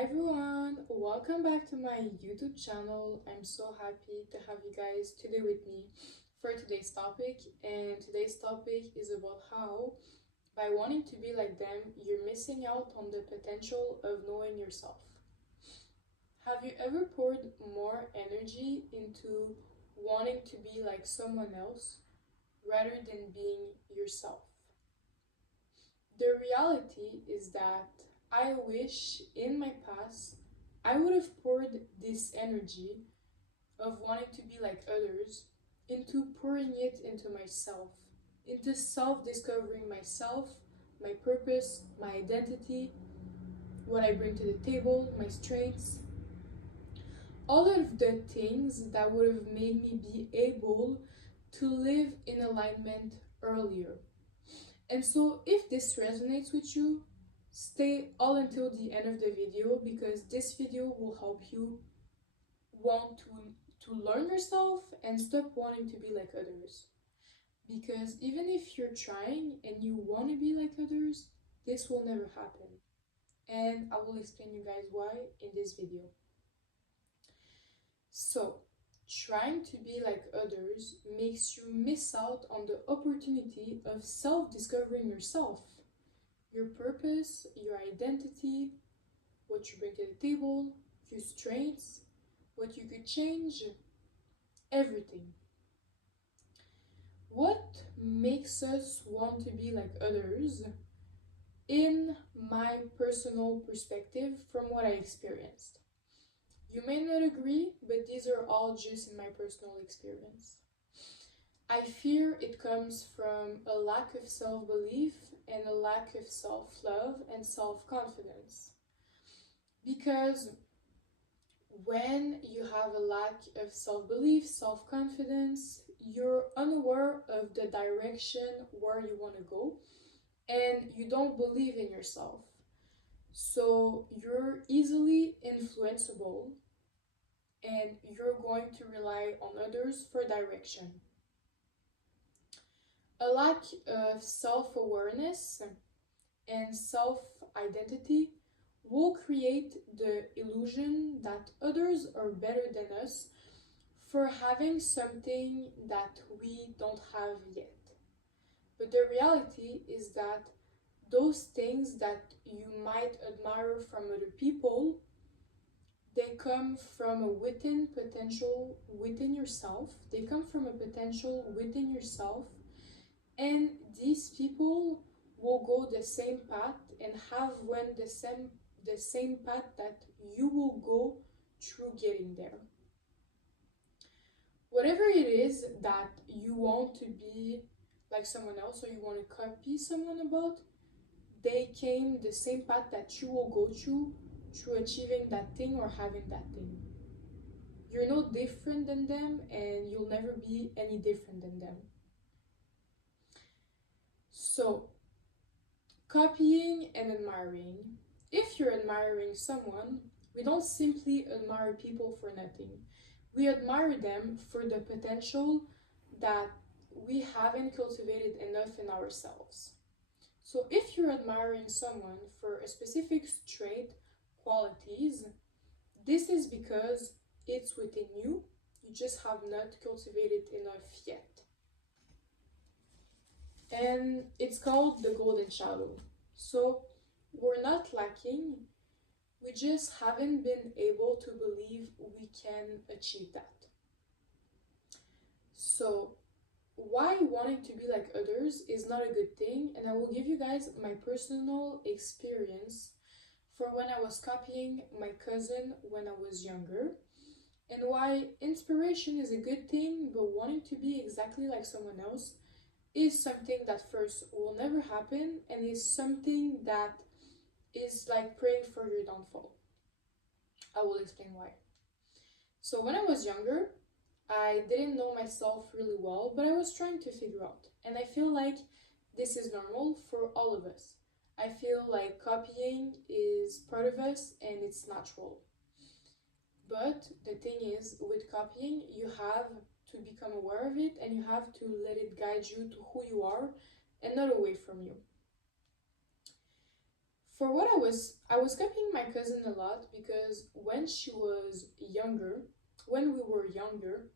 Hi everyone, welcome back to my YouTube channel. I'm so happy to have you guys today with me for today's topic. And today's topic is about how, by wanting to be like them, you're missing out on the potential of knowing yourself. Have you ever poured more energy into wanting to be like someone else rather than being yourself? The reality is that I wish in my past I would have poured this energy of wanting to be like others into pouring it into myself, into self discovering myself, my purpose, my identity, what I bring to the table, my strengths, all of the things that would have made me be able to live in alignment earlier. And so, if this resonates with you, stay all until the end of the video because this video will help you want to learn yourself and stop wanting to be like others. Because even if you're trying and you want to be like others, this will never happen. And I will explain you guys why in this video. So, trying to be like others makes you miss out on the opportunity of self-discovering yourself, your purpose, your identity, what you bring to the table, your strengths, what you could change, everything. What makes us want to be like others, in my personal perspective, from what I experienced? You may not agree, but these are all just in my personal experience. I fear it comes from a lack of self belief and a lack of self love and self confidence. Because when you have a lack of self belief, self confidence, you're unaware of the direction where you want to go and you don't believe in yourself. So you're easily influenceable and you're going to rely on others for direction. A lack of self awareness and self identity will create the illusion that others are better than us for having something that we don't have yet. But the reality is that those things that you might admire from other people, they come from a within potential within yourself. They come from a potential within yourself, and these people will go the same path and have went the same path that you will go through getting there. Whatever it is that you want to be like someone else or you want to copy someone about, they came the same path that you will go through achieving that thing or having that thing. You're no different than them and you'll never be any different than them. So, copying and admiring. If you're admiring someone, we don't simply admire people for nothing. We admire them for the potential that we haven't cultivated enough in ourselves. So if you're admiring someone for a specific trait, qualities, this is because it's within you. You just have not cultivated enough yet. And it's called the golden shadow. So we're not lacking, we just haven't been able to believe we can achieve that. So why wanting to be like others is not a good thing, and I will give you guys my personal experience for when I was copying my cousin when I was younger, and why inspiration is a good thing, but wanting to be exactly like someone else is something that first will never happen and is something that is like praying for your downfall. I will explain why. So when I was younger, I didn't know myself really well, but I was trying to figure out. And I feel like this is normal for all of us. I feel like copying is part of us and it's natural. But the thing is, with copying, you have to become aware of it and you have to let it guide you to who you are and not away from you. For what I was copying my cousin a lot because when she was younger, when we were younger,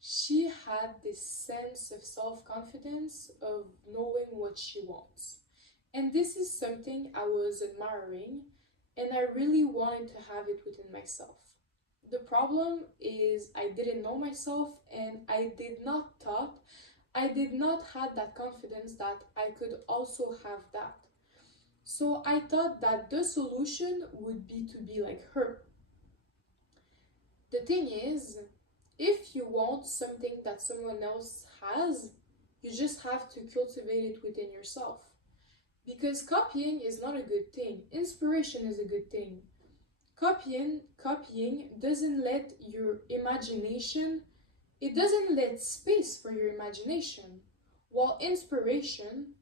she had this sense of self-confidence of knowing what she wants. And this is something I was admiring and I really wanted to have it within myself. The problem is I didn't know myself and I did not have that confidence that I could also have that. So I thought that the solution would be to be like her. The thing is, if you want something that someone else has, you just have to cultivate it within yourself. Because copying is not a good thing. Inspiration is a good thing. Copying doesn't let your imagination, it doesn't let space for your imagination. While inspiration,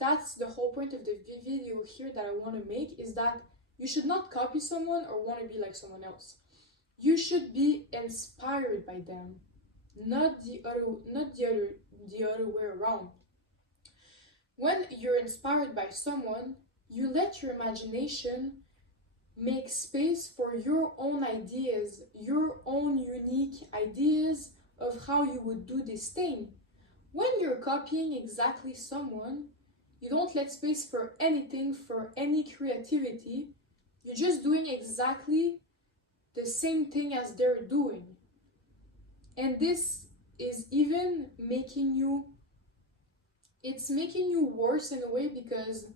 that's the whole point of the video here that I want to make, is that you should not copy someone or want to be like someone else. You should be inspired by them, not the other way around. When you're inspired by someone, you let your imagination make space for your own ideas, your own unique ideas of how you would do this thing. When you're copying exactly someone, you don't let space for anything, for any creativity. You're just doing exactly the same thing as they're doing. And this is even making you, it's making you worse in a way because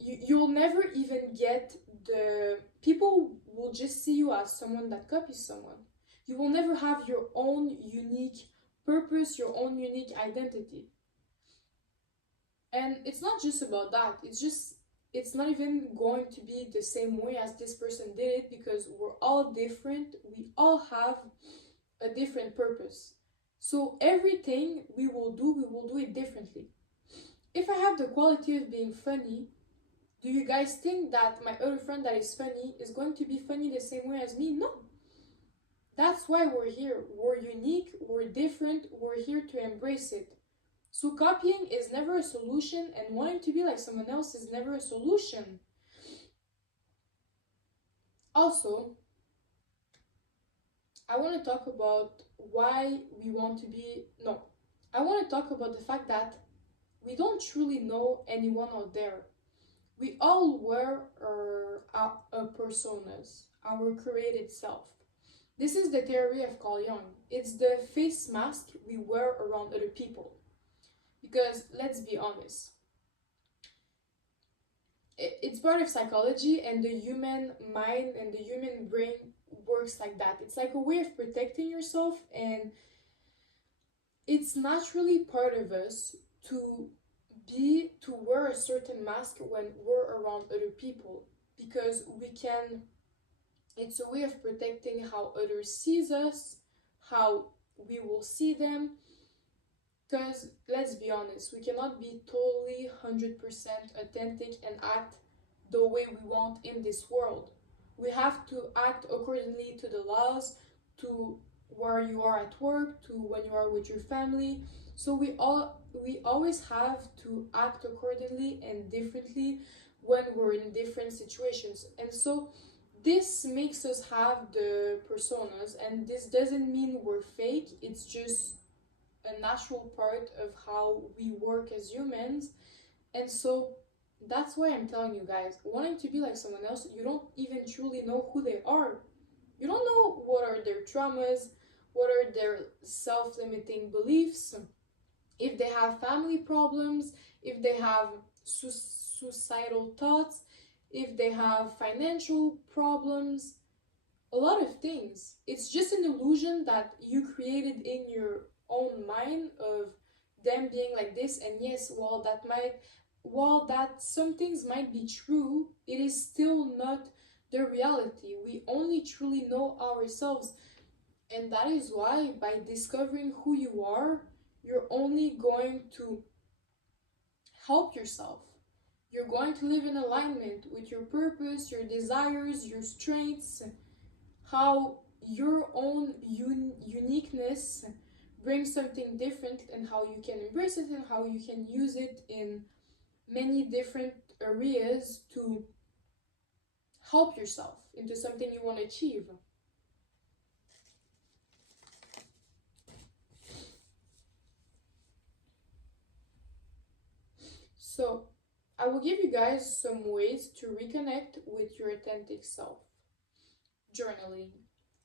you'll never even get the people will just see you as someone that copies someone. You will never have your own unique purpose, your own unique identity. And it's not just about that. It's not even going to be the same way as this person did it because we're all different. We all have a different purpose. So everything we will do it differently. If I have the quality of being funny, do you guys think that my other friend that is funny is going to be funny the same way as me? No. That's why we're here. We're unique, we're different, we're here to embrace it. So copying is never a solution and wanting to be like someone else is never a solution. Also, I want to talk about why we want to be, no, I want to talk about the fact that we don't truly know anyone out there. We all wear our personas, our created self. This is the theory of Carl Jung. It's the face mask we wear around other people. Because let's be honest, it's part of psychology, and the human mind and the human brain works like that. It's like a way of protecting yourself, and it's naturally part of us to wear a certain mask when we're around other people, because it's a way of protecting how others sees us, how we will see them. Because let's be honest, we cannot be totally 100% authentic and act the way we want in this world. We have to act accordingly to the laws, to where you are at work, to when you are with your family. So we always have to act accordingly and differently when we're in different situations. And so this makes us have the personas, and this doesn't mean we're fake, it's just a natural part of how we work as humans. And so that's why I'm telling you guys, wanting to be like someone else, you don't even truly know who they are. You don't know what are their traumas, what are their self-limiting beliefs, if they have family problems, if they have suicidal thoughts, if they have financial problems, a lot of things. It's just an illusion that you created in your own mind of them being like this. And yes, while that some things might be true, it is still not the reality. We only truly know ourselves, and that is why by discovering who you are, you're only going to help yourself. You're going to live in alignment with your purpose, your desires, your strengths, how your own uniqueness brings something different, and how you can embrace it and how you can use it in many different areas to help yourself into something you want to achieve. So, I will give you guys some ways to reconnect with your authentic self. Journaling.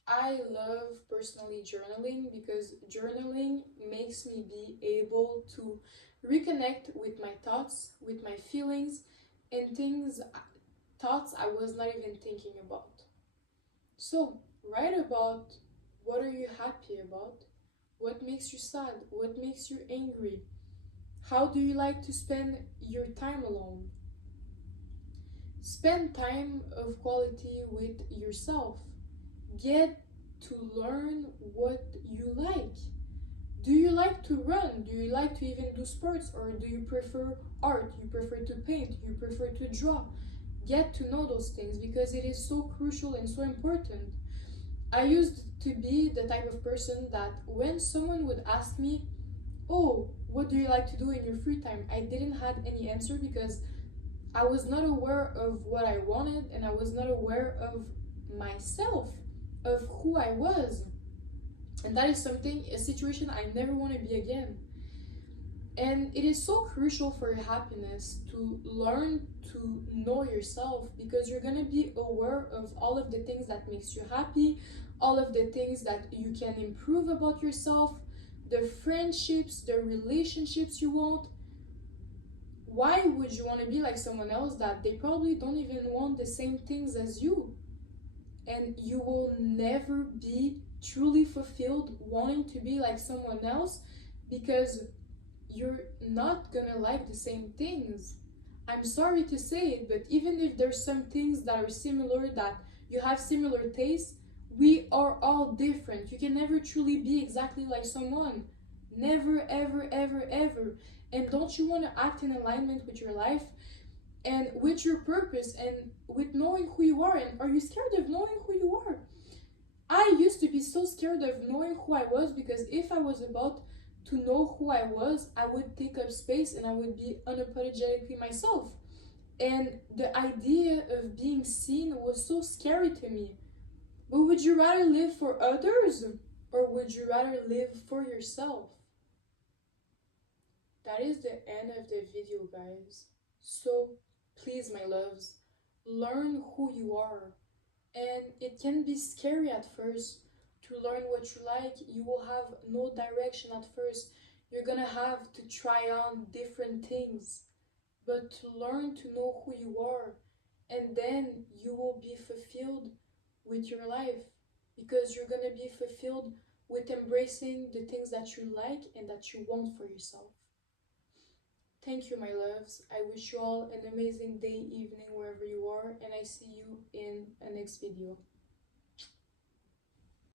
I love personally journaling because journaling makes me be able to reconnect with my thoughts, with my feelings, and thoughts I was not even thinking about. So, write about what are you happy about? What makes you sad? What makes you angry? How do you like to spend your time alone? Spend time of quality with yourself. Get to learn what you like. Do you like to run? Do you like to even do sports? Or do you prefer art? You prefer to paint? You prefer to draw? Get to know those things because it is so crucial and so important. I used to be the type of person that when someone would ask me, oh, what do you like to do in your free time? I didn't have any answer because I was not aware of what I wanted and I was not aware of myself, of who I was. And that is something, a situation I never want to be again. And it is so crucial for your happiness to learn to know yourself because you're going to be aware of all of the things that makes you happy, all of the things that you can improve about yourself, the friendships, the relationships you want. Why would you want to be like someone else that they probably don't even want the same things as you? And you will never be truly fulfilled wanting to be like someone else because you're not gonna like the same things. I'm sorry to say it, but even if there's some things that are similar, that you have similar tastes, we are all different. You can never truly be exactly like someone. Never, ever, ever, ever. And don't you want to act in alignment with your life and with your purpose and with knowing who you are? And are you scared of knowing who you are? I used to be so scared of knowing who I was because if I was about to know who I was, I would take up space and I would be unapologetically myself. And the idea of being seen was so scary to me. But would you rather live for others or would you rather live for yourself? That is the end of the video, guys. So please, my loves, learn who you are. And it can be scary at first to learn what you like. You will have no direction at first. You're gonna have to try on different things. But to learn to know who you are, and then you will be fulfilled with your life because you're gonna be fulfilled with embracing the things that you like and that you want for yourself. Thank you, my loves. I wish you all an amazing day, evening, wherever you are, and I see you in a next video.